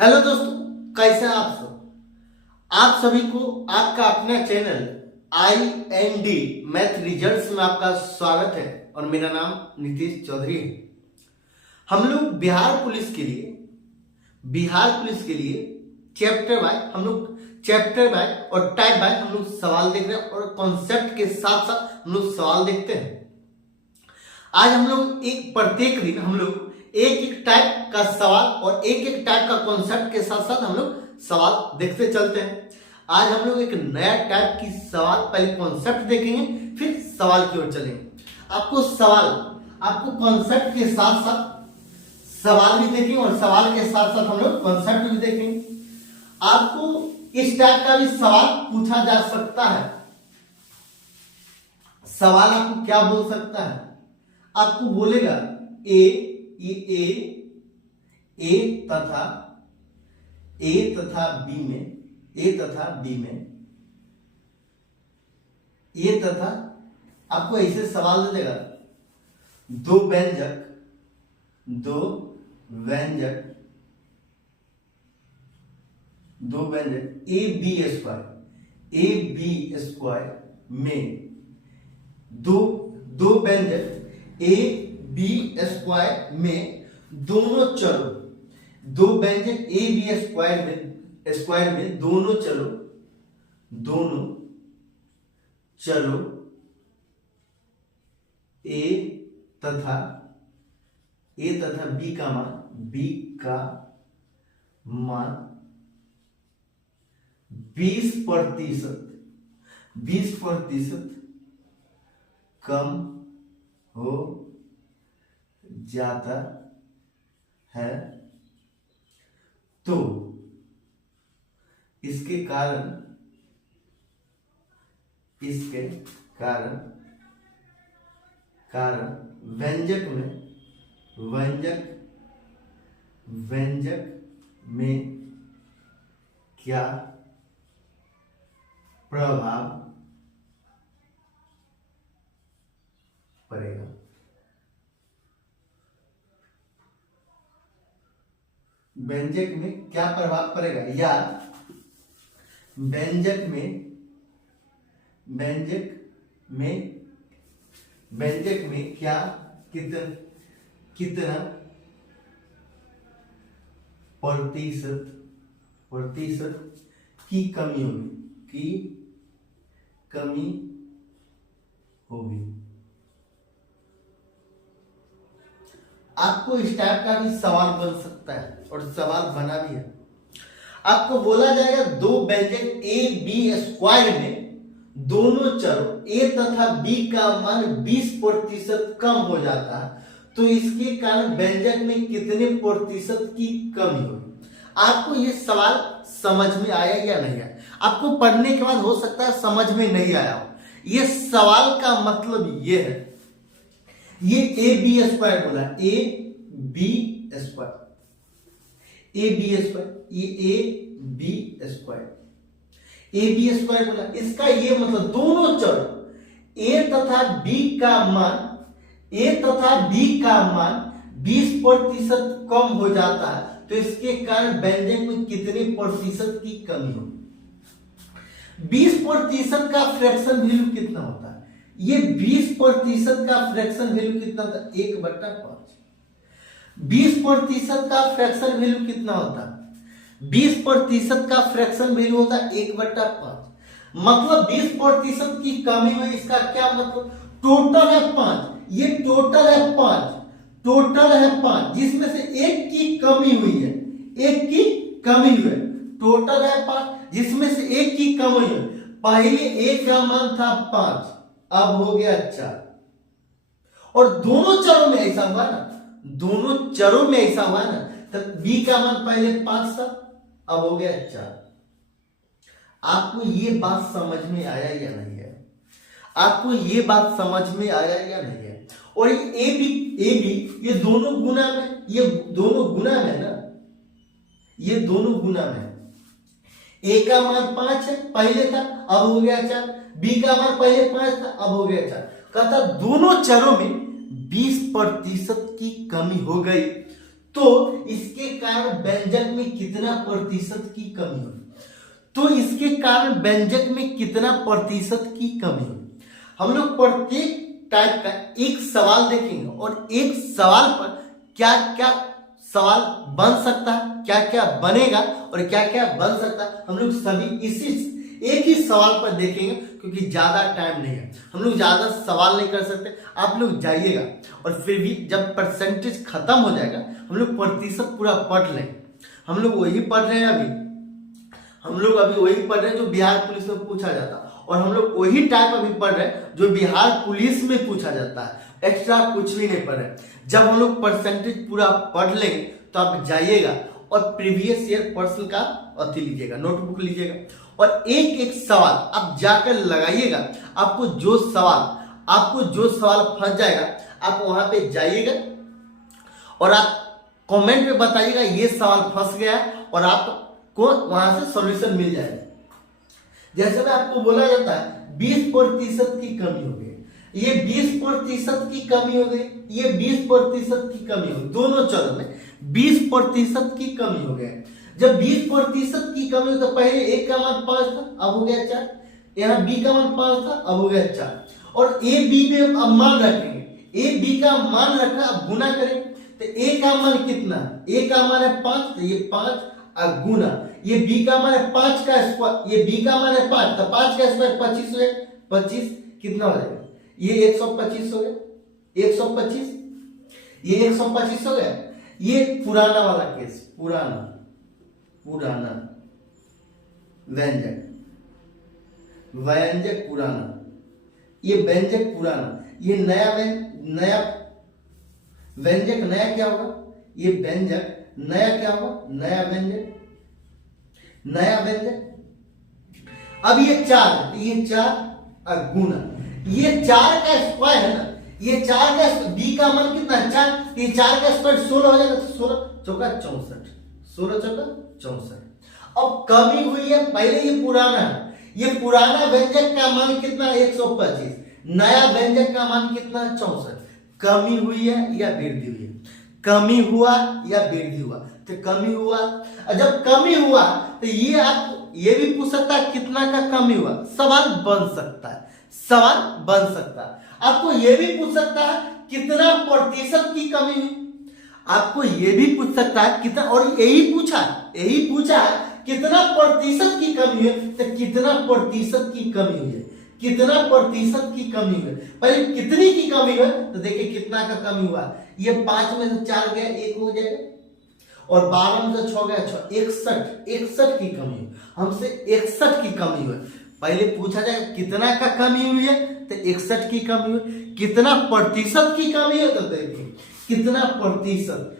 Hello दोस्तों, कैसे हैं आप सब। आप सभी को आपका अपना चैनल IND मैथ रिजल्ट्स में आपका स्वागत है और मेरा नाम नीतीश चौधरी है। हम लोग बिहार पुलिस के लिए चैप्टर बाय और टाइप बाय हम लोग सवाल देख रहे हैं और कॉन्सेप्ट के साथ साथ हम लोग सवाल देखते हैं। आज हम लोग प्रत्येक दिन हम लोग एक एक टाइप का सवाल और एक एक टाइप का कॉन्सेप्ट के साथ साथ हम लोग सवाल देखते चलते हैं। आज हम लोग एक नया टाइप की सवाल, पहले कॉन्सेप्ट देखेंगे फिर सवाल की ओर चलेंगे। आपको कॉन्सेप्ट के साथ साथ सवाल भी देखेंगे और सवाल के साथ साथ हम लोग कॉन्सेप्ट भी देखेंगे। आपको इस टाइप का भी सवाल पूछा जा सकता है। सवाल आपको क्या बोल सकता है? आपको बोलेगा ए तथा आपको ऐसे सवाल दे देगा। दो व्यंजक ए बी स्क्वायर में दो व्यंजक ए बी स्क्वायर में दोनों चलो, दो व्यंजक ए बी स्क्वायर में दोनों चलो ए तथा बी का मान 20% कम हो जाता है, तो इसके कारण व्यंजक में क्या प्रभाव पड़ेगा। व्यंजक में क्या प्रभाव पड़ेगा या व्यंजक में क्या कितना प्रतिशत की कमी होगी। आपको इस टाइप का भी सवाल बन सकता है और सवाल बना भी है। आपको बोला जाएगा दो व्यंजक ए बी स्क्वायर में दोनों चरों ए तथा बी का मान 20% कम हो जाता है, तो इसके कारण व्यंजक में कितने प्रतिशत की कमी होगी। आपको ये सवाल समझ में आया या नहीं आया? आपको पढ़ने के बाद हो सकता है समझ में नहीं आया हो। ये सवाल का मतलब ये है, ये ए बी स्क्वायर बोला, a b square, a b square बोला। इसका ये मतलब दोनों चर ए तथा बी का मान 20% कम हो जाता है, तो इसके कारण व्यंजक में कितने प्रतिशत की कमी होगी। 20% का फ्रैक्शन वैल्यू कितना होता है? ये 20% का फ्रैक्शन वैल्यू कितना होता है? 1/5। 20% का फ्रैक्शन वैल्यू कितना होता है? 20% का फ्रैक्शन वैल्यू होता है 1/5। मतलब 20% की कमी हुई, इसका क्या मतलब? टोटल है 5, ये टोटल है 5, जिसमें से एक की कमी हुई है, टोटल है 5 जिसमें से एक की कमी हुई। पहले एक का मान था 5, अब हो गया 4, और दोनों चरों में ऐसा हुआ ना, तो बी का मान पहले 5 था, अब हो गया 4। आपको ये बात समझ में आया या नहीं है? और ये ए बी ये दोनों गुना में ए का मान 5 है, पहले था, अब हो गया 4। बी का मान पहले 5 था, अब हो गया 4। कहता दोनों चरों में 20% की कमी हो गई, तो इसके कारण व्यंजक में कितना प्रतिशत की कमी होगी। तो इसके कारण व्यंजक में कितना प्रतिशत की कमी होगी। हम लोग प्रत्येक टाइप का एक सवाल देखेंगे और एक सवाल पर क्या क्या सवाल बन सकता है, क्या क्या बनेगा और क्या क्या बन सकता है, हम लोग सभी इसी एक ही सवाल पर देखेंगे, क्योंकि ज्यादा टाइम नहीं है, हम लोग ज्यादा सवाल नहीं कर सकते। आप लोग जाइएगा और फिर भी जब परसेंटेज खत्म हो जाएगा हम लोग प्रतिशत पूरा पढ़ लेंगे। हम लोग वही पढ़ रहे हैं हम लोग अभी वही पढ़ रहे हैं जो बिहार पुलिस में पूछा जाता है, और हम लोग वही टाइप अभी पढ़ रहे हैं जो बिहार पुलिस में पूछा जाता है, एक्स्ट्रा कुछ भी नहीं पढ़ रहे। जब हम लोग परसेंटेज पूरा पढ़ लेंगे तो आप जाइएगा और प्रीवियस ईयर प्रश्न का अति लीजिएगा, नोटबुक लीजिएगा और एक एक सवाल आप जाकर लगाइएगा। आपको जो सवाल फंस जाएगा आप वहां पे जाइएगा और आप कमेंट में बताइएगा ये सवाल फंस गया और आपको वहां से सॉल्यूशन मिल जाएगा। जैसे मैं आपको बोला जाता है 20% की कमी हो गई, ये 20% की कमी हो गई, ये 20% की कमी हो गई, दोनों चरण में 20% की कमी हो गई। जब 20% की कमी हो तो पहले ए का मान 5 था, अब हो गया 4, यहाँ बी का मान 5 था, अब हो गया 4, और ए बी में अब मान रखेंगे, ए बी का मान रखा, अब गुना करेंगे तो ए का मान कितना, ए का मान है 5, तो ये 5 और गुना, ये बी का मान है 5 का स्क्वायर, ये बी का मान है 5, तो 5 का स्क्वायर 25 हो गया, 25 कितना हो जाएगा, ये 125 हो गया, 125, ये 125 हो गया। ये पुराना वाला केस, पुराना व्यंजक पुराना, ये व्यंजक पुराना, ये नया व्यंजक नया क्या होगा, ये व्यंजक नया क्या होगा, नया व्यंजक। अब ये 4, ये 4 और गुना, ये 4 का स्क्वायर है ना, ये 4 का बी का मान कितना है 4, ये 4 का स्क्वायर 16 हो जाएगा, तो 16 चौका 64, 16 चौका 64। अब कमी हुई है, पहले ये पुराना है, ये पुराना व्यंजक का मान कितना है 125, नया व्यंजक का मान कितना है 64। कमी हुई है या वृद्धि हुई है, कमी हुआ या वृद्धि हुआ, तो कमी हुआ। जब कमी हुआ तो ये आप ये भी पूछ सकता है कितना का कमी हुआ, सवाल बन सकता है, आपको ये भी पूछ सकता है कितना प्रतिशत की कमी हुई, आपको ये भी पूछ सकता है कितना, और यही पूछा है कितना प्रतिशत की कमी है, तो कितना प्रतिशत की कमी हुई है, कितना प्रतिशत की कमी हुई, पहले कितनी की कमी है, तो देखिए कितना का कमी हुआ, ये 5 में से 4 गया 1 हो जाएगा, और 12 में से 6 गया 6, 61 की कमी हुई, हमसे 61 की कमी हुई। पहले पूछा जाए कितना का कमी हुई है, तो 61 की कमी हुई, कितना प्रतिशत की कमी है, तो देखिए कितना प्रतिशत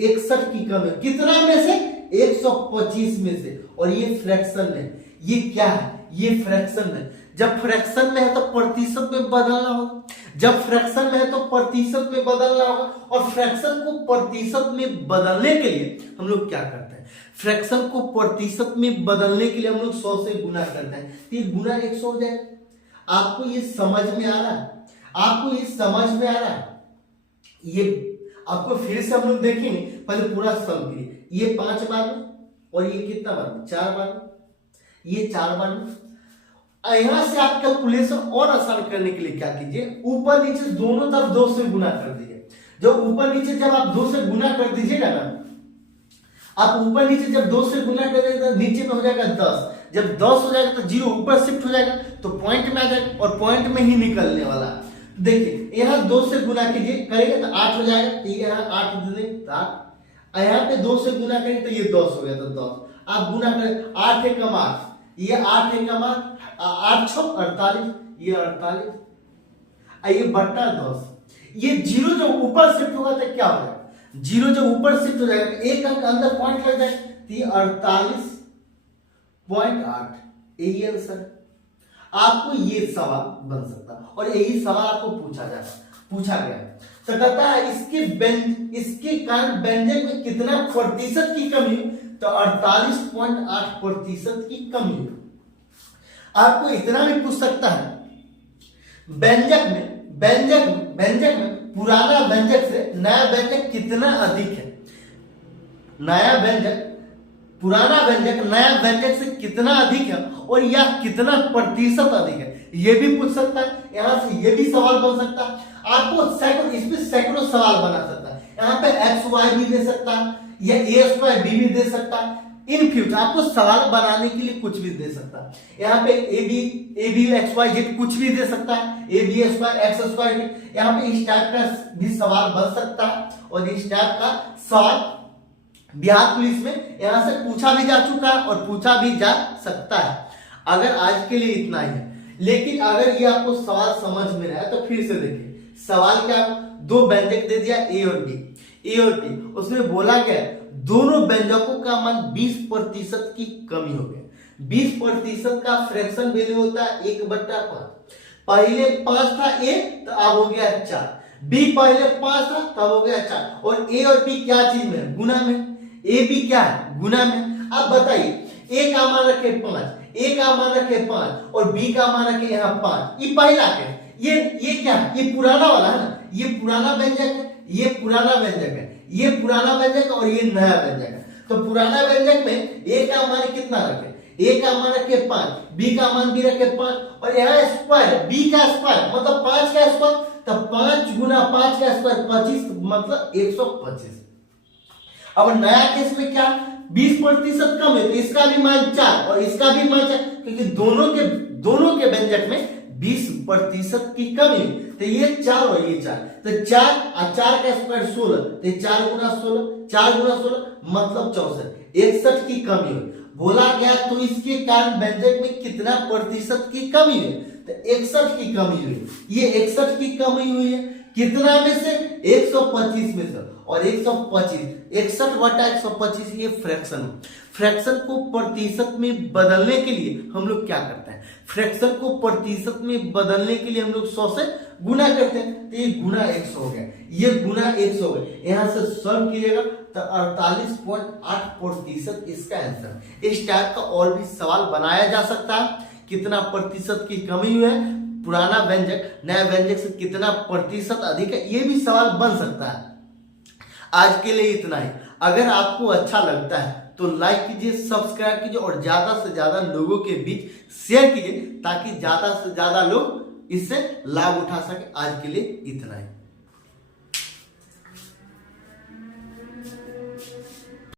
61 की कमी, कितना में से 125 में से, और ये फ्रैक्शन है, ये क्या है, ये फ्रैक्शन है। जब फ्रैक्शन में है तो प्रतिशत में बदलना होगा, जब फ्रैक्शन में है तो प्रतिशत में बदलना होगा, और फ्रैक्शन को प्रतिशत में बदलने के लिए हम लोग क्या करते हैं, फ्रैक्शन को प्रतिशत में बदलने के लिए हम लोग 100 से गुना करते हैं, तो ये गुना 100 हो जाएगा। आपको ये समझ में आ रहा है, ये आपको फिर से हम लोग देखेंगे, पहले पूरा सम करिए, ये 5 बार में, और ये कितना बार में, 4 बार में, ये 4 बार में। यहां से आप कैलकुलेशन और आसान करने के लिए क्या कीजिए, ऊपर नीचे दोनों तरफ 2 से गुना कर दीजिए। जब ऊपर नीचे जब आप 2 से गुना कर दीजिएगा ना, आप ऊपर नीचे जब 2 से गुना करेंगे तो नीचे में हो जाएगा 10, जब 10 हो जाएगा तो 0 ऊपर शिफ्ट हो जाएगा, तो पॉइंट में आ जाएगा, और पॉइंट में ही निकलने वाला। देखिए यहाँ 2 से गुना कीजिए, करेंगे तो 8 हो जाएगा, तो ये यहाँ 8 दे दें 8, यहाँ पे 2 से गुना करेंगे तो ये 10 हो गया, तो 10 आप गुना करें, 8 एकम 8, ये 8 एकम 8 6 48, ये 48, ये बट्टा 10, ये 0 जो ऊपर शिफ्ट होगा तो क्या हो जाएगा, 0 जो ऊपर शिफ्ट हो जाएगा, एक अंक अंदर पॉइंट लग जाएगा, तो ये 48.8, यही आंसर। आपको ये सवाल बन सकता है, और यही सवाल आपको पूछा गया। तो कहता है इसके कारण व्यंजक में कितना प्रतिशत की कमी, तो 48.8% की कमी हुई। आपको इतना भी पूछ सकता है व्यंजक में पुराना व्यंजक से नया व्यंजक कितना अधिक है, नया व्यंजक पुराना व्यंजक नया व्यंजक से कितना अधिक है और या कितना प्रतिशत अधिक है, ये भी पूछ सकता है। यहां से ये भी सवाल बन सकता है। आपको सैकड़ों, इसमें सैकड़ों सवाल बना सकता है। यहाँ पे एक्स वाई भी दे सकता है या ए स्क्वायर बी भी दे सकता है। इन फ्यूचर आपको सवाल बनाने के लिए कुछ भी दे सकता है। यहाँ पे a b x y z कुछ भी दे सकता है, a b square x square. यहाँ पे इस टाइप का भी सवाल बन सकता है और इस टाइप का सवाल बिहार पुलिस में यहां से पूछा भी जा चुका है और पूछा भी जा सकता है। अगर आज के लिए इतना ही है, लेकिन अगर ये आपको सवाल समझ में आया तो फिर से देखिए सवाल क्या, दो व्यंजक दे दिया ए और टी, उसमें बोला गया दोनों व्यंजकों का मान 20% की कमी हो गया। 20% का फ्रैक्शन वैल्यू होता है 1/5। पहले 5 था ए तो अब हो गया 4, बी पहले 5 था तब हो गया 4, और ए और बी क्या चीज में, गुना में। ए बी क्या है, गुना में। अब बताइए ए का मान रखे 5, ए का मान रखे 5 और बी का मान रखे यहाँ 5, ये पहला है। ये क्या है, ये पुराना वाला है ना, ये पुराना व्यंजक है, ये पुराना व्यंजक है, ये पुराना व्यंजक और ये नया व्यंजक है। तो पुराना व्यंजक में ए का मान कितना रखे, ए का मान रखे 5, बी का मान भी रखे 5 और यहाँ स्क्वायर, बी का स्क्वायर मतलब 5 का स्क्वायर, तब 5 गुना 5 का स्क्वायर 25 मतलब 125। अब नया केस में क्या, 20% कम है तो इसका भी मान 4 और इसका भी मान 4, क्योंकि दोनों के व्यंजक में 20% की कमी है। तो ये 4 और ये 4, तो 4 और 4 का स्क्वायर 16, तो 4 गुना 16 मतलब 64, 61 की कमी है। बोला गया तो इसके कारण व्यंजक में कितना प्रतिशत की कमी है, तो 61 की कमी हुई। ये 61 की कमी हुई है कितना में से, 125 में से। और 125 61/125 ये फ्रैक्शन को प्रतिशत में बदलने के लिए हम लोग क्या करते हैं, फ्रैक्शन को प्रतिशत में बदलने के लिए हम लोग 100 से गुना करते हैं। तो ये गुना 100 हो गया, ये गुना 100 हो गया। यहां से सॉल्व कीजिएगा तो 48.8% इसका आंसर। इस टाइप का और भी सवाल बनाया जा सकता है। कितना प्रतिशत की कमी हुई है, पुराना व्यंजक नया व्यंजक से कितना प्रतिशत अधिक है, ये भी सवाल बन सकता है। आज के लिए इतना ही। अगर आपको अच्छा लगता है तो लाइक कीजिए, सब्सक्राइब कीजिए और ज्यादा से ज्यादा लोगों के बीच शेयर कीजिए ताकि ज्यादा से ज्यादा लोग इससे लाभ उठा सके। आज के लिए इतना ही।